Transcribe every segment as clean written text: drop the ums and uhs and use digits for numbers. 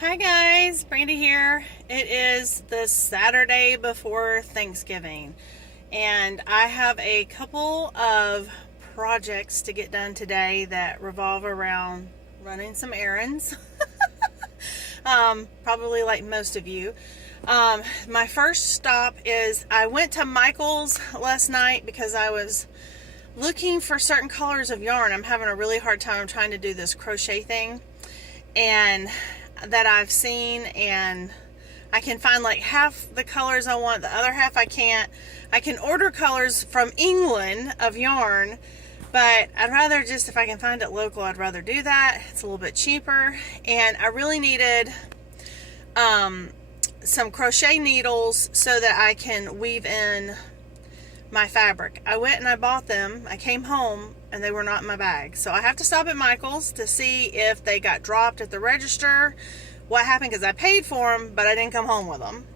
Hi guys, Brandy here. It is the Saturday before Thanksgiving, and I have a couple of projects to get done today that revolve around running some errands. Probably like most of you. My first stop is I went to Michael's last night because I was looking for certain colors of yarn. I'm having a really hard time trying to do this crochet thing, and that I've seen, and I can find like half the colors I want, the other half I can't. I can order colors from England of yarn, but I'd rather just, if I can find it local, I'd rather do that. It's a little bit cheaper, and I really needed some crochet needles so that I can weave in my fabric. I went and I bought them. I came home and they were not in my bag. So I have to stop at Michael's to see if they got dropped at the register, what happened, because I paid for them, but I didn't come home with them.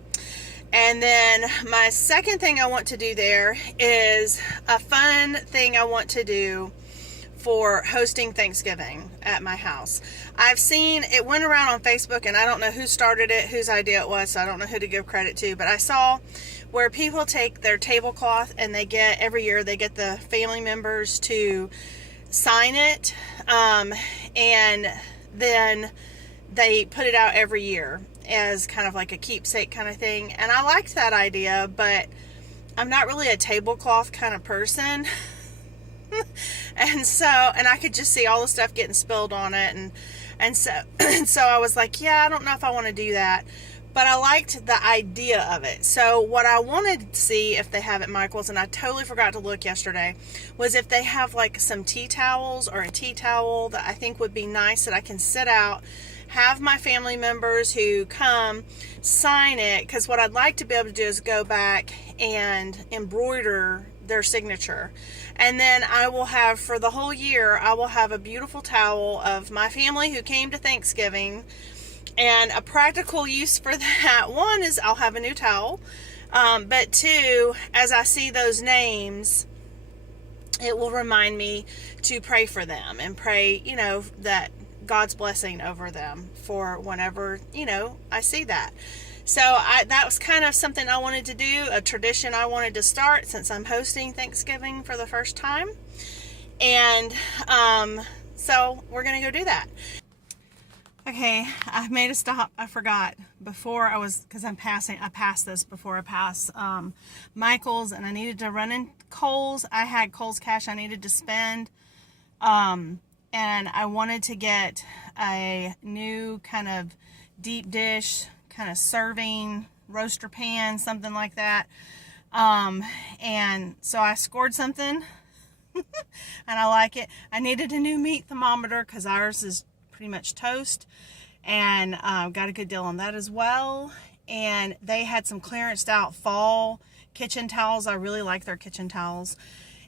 And then my second thing I want to do there is a fun thing I want to do for hosting Thanksgiving at my house. I've seen it went around on Facebook, and I don't know who started it, whose idea it was, so I don't know who to give credit to, but I saw where people take their tablecloth and they get, every year they get the family members to sign it, and then they put it out every year as kind of like a keepsake kind of thing. And I liked that idea, but I'm not really a tablecloth kind of person. and I could just see all the stuff getting spilled on it, and so I was like, yeah, I don't know if I want to do that, but I liked the idea of it. So what I wanted to see if they have at Michael's, and I totally forgot to look yesterday, was if they have like some tea towels or a tea towel that I think would be nice that I can sit out, have my family members who come sign it, because what I'd like to be able to do is go back and embroider their signature. And then I will have, for the whole year, I will have a beautiful towel of my family who came to Thanksgiving. And a practical use for that, one is I'll have a new towel, but two, as I see those names, it will remind me to pray for them and pray, that God's blessing over them for whenever, I see that. So that was kind of something I wanted to do, a tradition I wanted to start since I'm hosting Thanksgiving for the first time. And so we're going to go do that. Okay, I made a stop. I forgot before because I passed this before I pass Michael's, and I needed to run in Kohl's. I had Kohl's cash I needed to spend, and I wanted to get a new kind of deep dish, kind of serving roaster pan, something like that. And so I scored something, and I like it. I needed a new meat thermometer because ours is pretty much toast, and got a good deal on that as well. And they had some clearanced out fall kitchen towels. I really like their kitchen towels,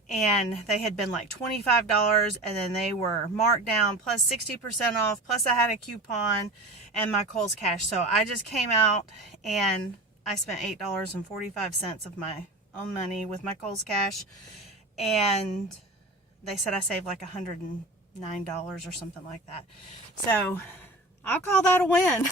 and they had been like $25, and then they were marked down plus 60% off, plus I had a coupon and my Kohl's cash. So I just came out and I spent $8.45 of my own money with my Kohl's cash, and they said I saved like $109 or something like that. So I'll call that a win.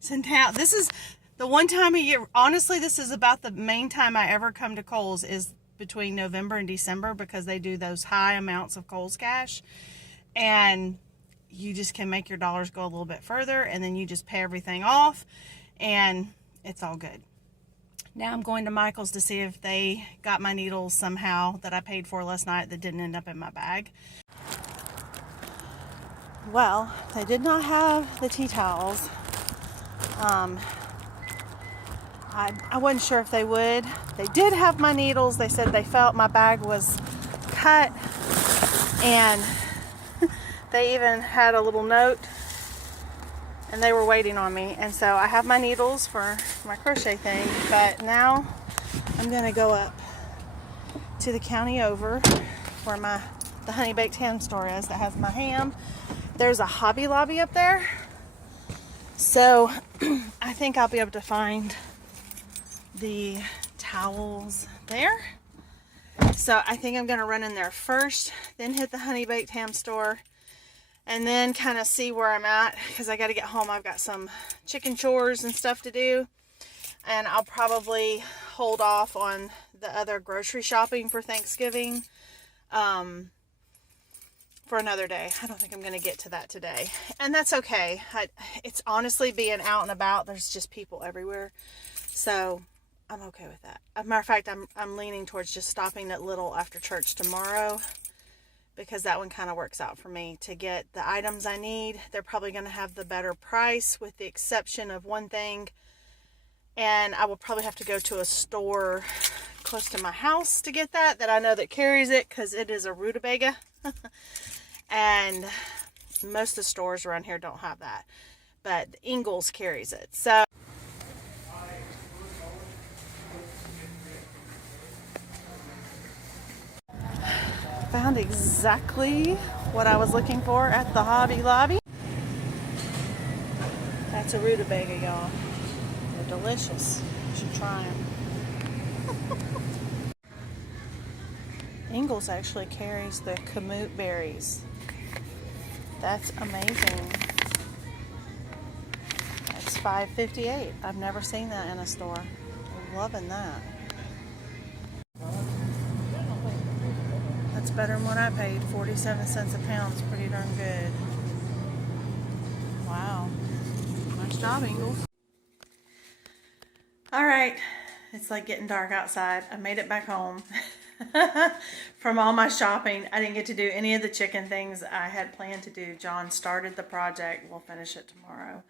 This is the one time a year, honestly, this is about the main time I ever come to Kohl's, is between November and December, because they do those high amounts of Kohl's cash, and you just can make your dollars go a little bit further, and then you just pay everything off, and it's all good. Now I'm going to Michael's to see if they got my needles somehow that I paid for last night that didn't end up in my bag. Well, they did not have the tea towels. I wasn't sure if they would. They did have my needles. They said they felt my bag was cut, and they even had a little note, and they were waiting on me. And so I have my needles for my crochet thing, but now I'm going to go up to the county over where the honey baked ham store is that has my ham. There's a Hobby Lobby up there, so I think I'll be able to find the towels there. So I think I'm going to run in there first, then hit the honey baked ham store, and then kind of see where I'm at, because I got to get home. I've got some chicken chores and stuff to do, and I'll probably hold off on the other grocery shopping for Thanksgiving for another day. I don't think I'm going to get to that today, and that's okay. It's honestly being out and about. There's just people everywhere, so I'm okay with that. As a matter of fact, I'm leaning towards just stopping at Little after church tomorrow, because that one kind of works out for me to get the items I need. They're probably going to have the better price with the exception of one thing, and I will probably have to go to a store close to my house to get that I know that carries it, because it is a rutabaga. And most of the stores around here don't have that, but Ingles carries it. So found exactly what I was looking for at the Hobby Lobby. That's a rutabaga, y'all. They're delicious. You should try them. Ingles actually carries the kamut berries. That's amazing. That's $5.58. I've never seen that in a store. I'm loving that. That's better than what I paid. 47 cents a pound is pretty darn good. Wow. Nice job, Ingles. Alright. It's like getting dark outside. I made it back home from all my shopping. I didn't get to do any of the chicken things I had planned to do. John started the project. We'll finish it tomorrow.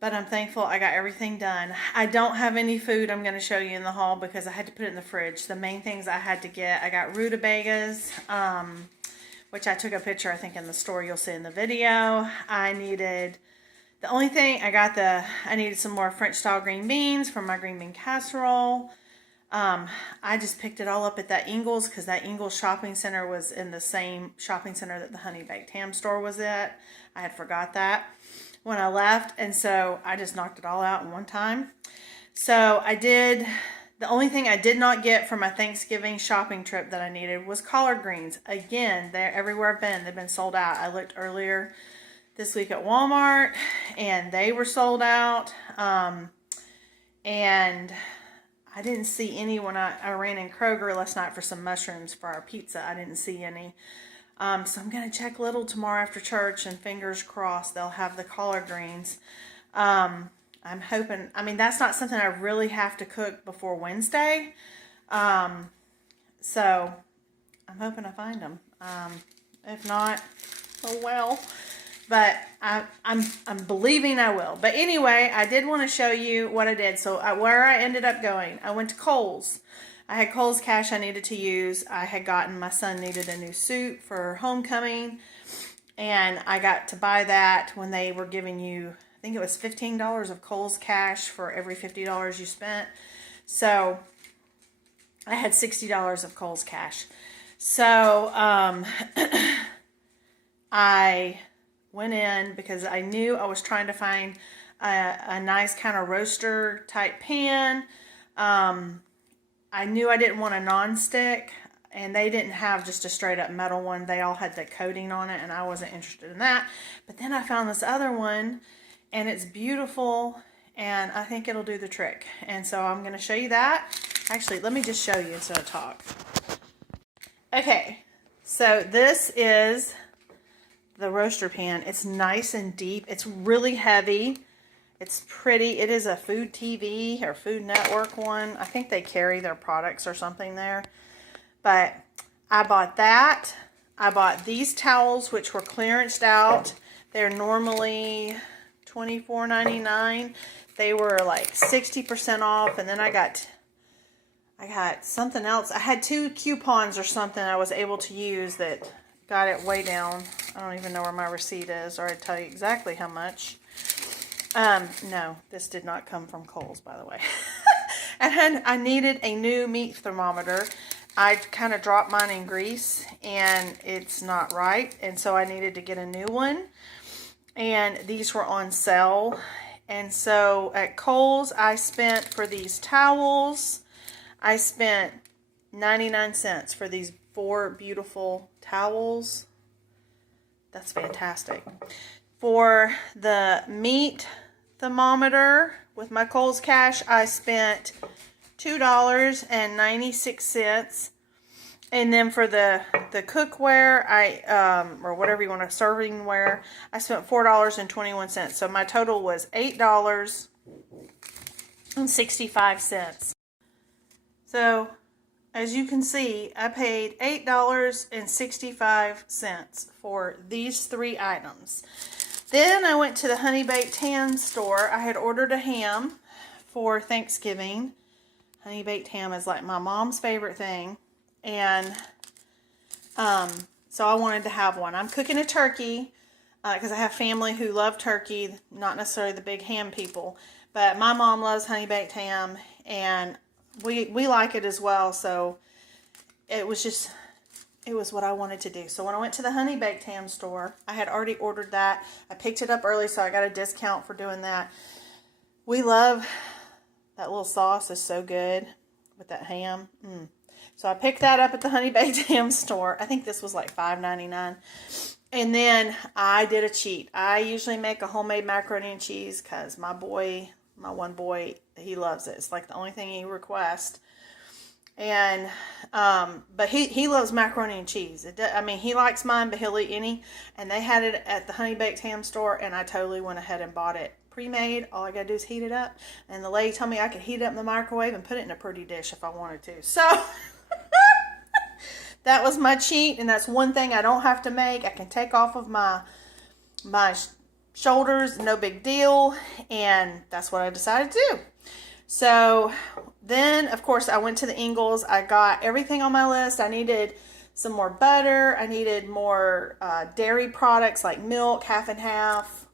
But I'm thankful I got everything done. I don't have any food I'm going to show you in the haul because I had to put it in the fridge. The main things I had to get, I got rutabagas, which I took a picture, I think, in the store. You'll see in the video. I needed, the only thing, I needed some more French style green beans for my green bean casserole. I just picked it all up at that Ingles, because that Ingles shopping center was in the same shopping center that the Honey Baked Ham store was at. I had forgot that when I left, and so I just knocked it all out in one time. So I did, the only thing I did not get for my Thanksgiving shopping trip that I needed was collard greens. Again, they're everywhere I've been, they've been sold out. I looked earlier this week at Walmart, and they were sold out, and I didn't see any when I ran in Kroger last night for some mushrooms for our pizza. I didn't see any. So I'm going to check Little tomorrow after church, and fingers crossed they'll have the collard greens. I'm hoping, I mean, that's not something I really have to cook before Wednesday. So I'm hoping I find them. If not, oh well. But I'm believing I will. But anyway, I did want to show you what I did. So where I ended up going, I went to Kohl's. I had Kohl's cash I needed to use. I had gotten, my son needed a new suit for homecoming, and I got to buy that when they were giving you, I think it was $15 of Kohl's cash for every $50 you spent. So I had $60 of Kohl's cash. So I went in because I knew I was trying to find a nice kind of roaster type pan. I knew I didn't want a non-stick, and they didn't have just a straight up metal one. They all had the coating on it, and I wasn't interested in that. But then I found this other one, and it's beautiful, and I think it'll do the trick. And so I'm going to show you that. Actually, let me just show you instead of talk. Okay, so this is the roaster pan. It's nice and deep. It's really heavy. It's pretty. It is a Food TV or Food Network one. I think they carry their products or something there. But I bought that. I bought these towels, which were clearanced out. They're normally $24.99. They were like 60% off. And then I got something else. I had 2 coupons or something I was able to use that got it way down. I don't even know where my receipt is, or I'd tell you exactly how much. No, this did not come from Kohl's, by the way. And I needed a new meat thermometer. I kind of dropped mine in grease, and it's not right, and so I needed to get a new one. And these were on sale. And so at Kohl's, I spent, for these towels, I spent 99 cents for these 4 beautiful towels. That's fantastic. For the meat thermometer with my Kohl's Cash, I spent $2.96. And then for the cookware, or whatever you want, servingware, I spent $4.21. So my total was $8.65. So as you can see, I paid $8.65 for these 3 items. Then I went to the Honey Baked Ham store. I had ordered a ham for Thanksgiving. Honey Baked Ham is like my mom's favorite thing. And so I wanted to have one. I'm cooking a turkey because I have family who love turkey, not necessarily the big ham people. But my mom loves Honey Baked Ham, and we like it as well. So it was what I wanted to do. So when I went to the Honey Baked Ham store, I had already ordered that. I picked it up early, so I got a discount for doing that. We love that little sauce. Is so good with that ham. So I picked that up at the Honey Baked Ham store. I think this was like $5.99. And then I did a cheat. I usually make a homemade macaroni and cheese because my one boy, he loves it. It's like the only thing he requests. And, but he loves macaroni and cheese. He likes mine, but he'll eat any. And they had it at the Honey Baked Ham store, and I totally went ahead and bought it pre-made. All I gotta do is heat it up. And the lady told me I could heat it up in the microwave and put it in a pretty dish if I wanted to. So that was my cheat, and that's one thing I don't have to make. I can take off of my shoulders, no big deal, and that's what I decided to do. So then, of course, I went to the Ingles. I got everything on my list. I needed some more butter. I needed more dairy products like milk, half and half.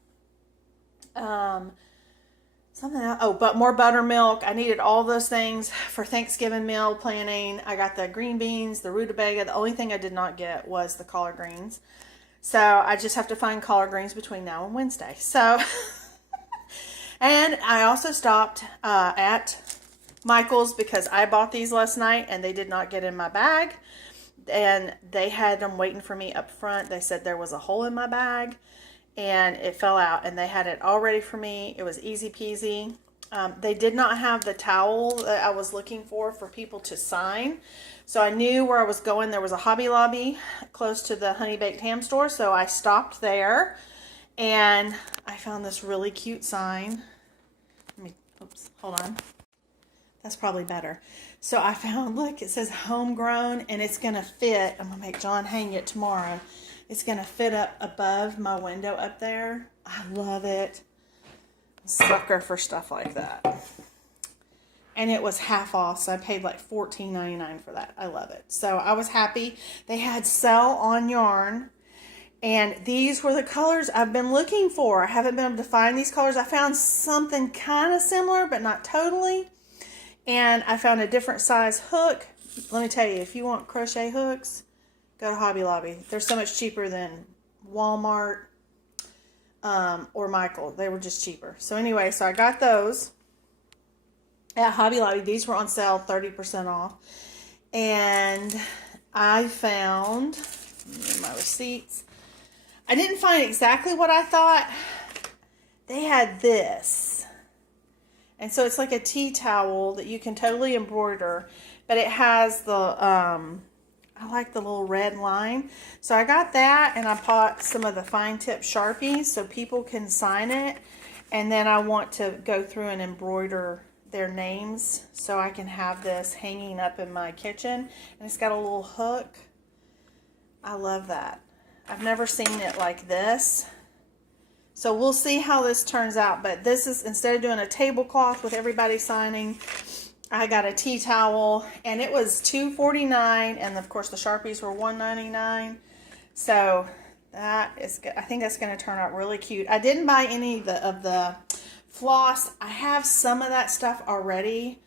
Something else. Oh, but more buttermilk. I needed all those things for Thanksgiving meal planning. I got the green beans, the rutabaga. The only thing I did not get was the collard greens. So I just have to find collard greens between now and Wednesday. So, and I also stopped at Michael's because I bought these last night and they did not get in my bag. And they had them waiting for me up front. They said there was a hole in my bag and it fell out, and they had it all ready for me. It was easy peasy. They did not have the towel that I was looking for people to sign. So I knew where I was going. There was a Hobby Lobby close to the Honey Baked Ham store. So I stopped there and I found this really cute sign. Hold on. That's probably better. So I found, look, it says homegrown, and it's going to fit. I'm going to make John hang it tomorrow. It's going to fit up above my window up there. I love it. Sucker for stuff like that. And it was half off, so I paid like $14.99 for that. I love it. So I was happy. They had sell on yarn, and these were the colors I've been looking for. I haven't been able to find these colors. I found something kind of similar, but not totally. And I found a different size hook. Let me tell you, if you want crochet hooks, go to Hobby Lobby. They're so much cheaper than Walmart or Michael. They were just cheaper. So anyway, so I got those at Hobby Lobby. These were on sale, 30% off. And I found my receipts. I didn't find exactly what I thought. They had this. And so it's like a tea towel that you can totally embroider. But it has the, I like the little red line. So I got that, and I bought some of the fine tip Sharpies so people can sign it. And then I want to go through and embroider their names so I can have this hanging up in my kitchen. And it's got a little hook. I love that. I've never seen it like this. So we'll see how this turns out. But this is, instead of doing a tablecloth with everybody signing, I got a tea towel, and it was $2.49, and of course the Sharpies were $1.99. So that is good. I think that's going to turn out really cute. I didn't buy any of the floss. I have some of that stuff already.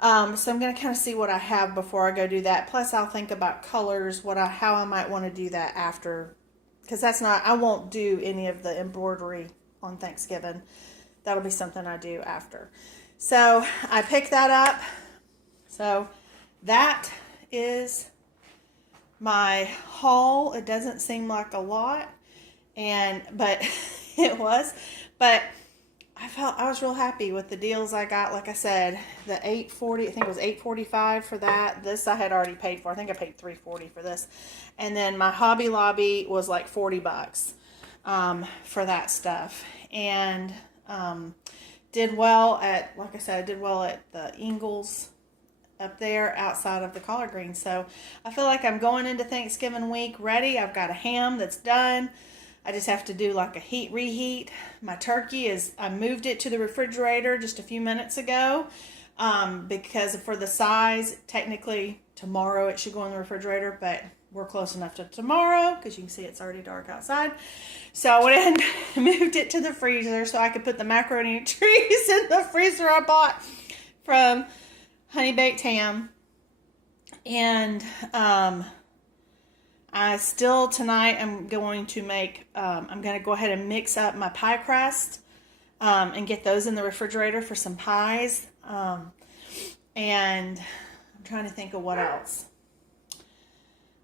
So I'm going to kind of see what I have before I go do that. Plus I'll think about colors, how I might want to do that after, because I won't do any of the embroidery on Thanksgiving. That'll be something I do after. So I picked that up. So that is my haul. It doesn't seem like a lot. but it was, but I was real happy with the deals I got. Like I said, the $8.40, I think it was $8.45 for that. This I had already paid for. I think I paid $3.40 for this. And then my Hobby Lobby was like $40 for that stuff. And did well at, like I said, I did well at the Ingles up there outside of the collard greens. So I feel like I'm going into Thanksgiving week ready. I've got a ham that's done. I just have to do like a reheat. My turkey I moved it to the refrigerator just a few minutes ago because for the size, technically tomorrow it should go in the refrigerator, but we're close enough to tomorrow because you can see it's already dark outside. So I went ahead and moved it to the freezer so I could put the macaroni and cheese in the freezer I bought from Honey Baked Ham. And I still tonight I'm going to make, I'm going to go ahead and mix up my pie crust and get those in the refrigerator for some pies. And I'm trying to think of what else.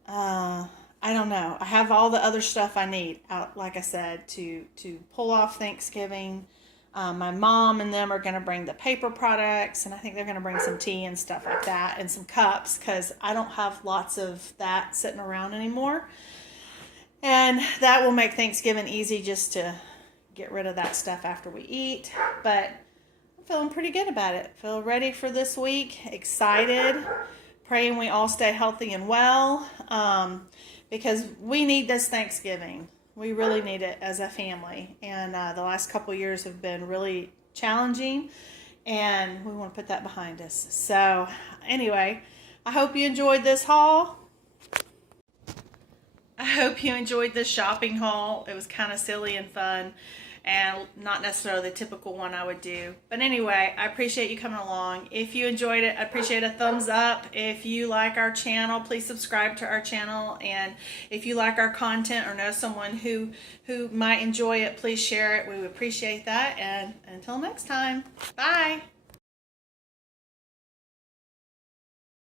I don't know. I have all the other stuff I need out, like I said, to pull off Thanksgiving. My mom and them are going to bring the paper products, and I think they're going to bring some tea and stuff like that and some cups because I don't have lots of that sitting around anymore. And that will make Thanksgiving easy just to get rid of that stuff after we eat. But I'm feeling pretty good about it. Feel ready for this week. Excited. Praying we all stay healthy and well because we need this Thanksgiving. We really need it as a family, and the last couple of years have been really challenging, and we want to put that behind us. So anyway, I hope you enjoyed this haul. I hope you enjoyed this shopping haul. It was kind of silly and fun and not necessarily the typical one I would do. But anyway, I appreciate you coming along. If you enjoyed it, I appreciate a thumbs up. If you like our channel, please subscribe to our channel. And if you like our content or know someone who might enjoy it, please share it. We would appreciate that. And until next time, bye.